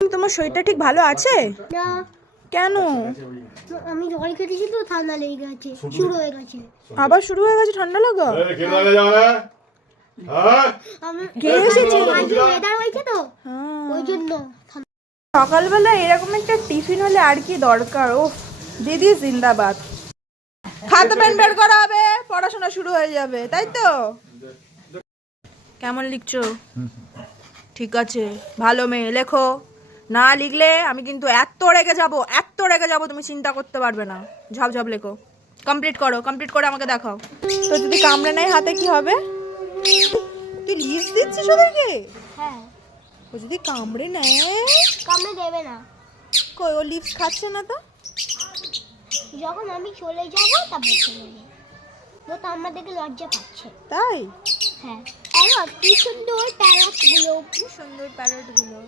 তোমার শরীরটা ঠিক ভালো আছে? না। কেন? আমি জল খেতেছি তো ঠান্ডা লেগে গেছে শুরু হয়ে গেছে। আবার শুরু হয়ে গেছে ঠান্ডা লাগা? হ্যাঁ? হ্যাঁ। ওই জন্য সকালবেলা এরকম একটা টিফিন হলে আর কি দরকার? ও দিদি জিন্দাবাদ। খাতা পেন বের করা হবে পড়াশোনা শুরু হয়ে যাবে তাই তো? কেমন লিখছো? ঠিক আছে ভালো মেয়ে লেখো। না লিখলে আমি কিন্তু এত রেগে যাব এত রেগে যাব তুমি চিন্তা করতে পারবে না। ঝপ ঝপ লেখো। কমপ্লিট করো কমপ্লিট করে আমাকে দেখাও। তো যদি কামড়ে নেয় হাতে কি হবে? তুই লিস্ট দিচ্ছিস ওদেরকে? হ্যাঁ। ও যদি কামড়ে নেয়? কামড়ে দেবে না। কই ও লিপস খাচ্ছে না তো? যখন আমি চলে যাব তারপর চলে যাবে ও তো দেখে লজ্জা পাচ্ছে। তাই? হ্যাঁ। কি সুন্দর প্যারটগুলো। কি সুন্দর প্যারটগুলো।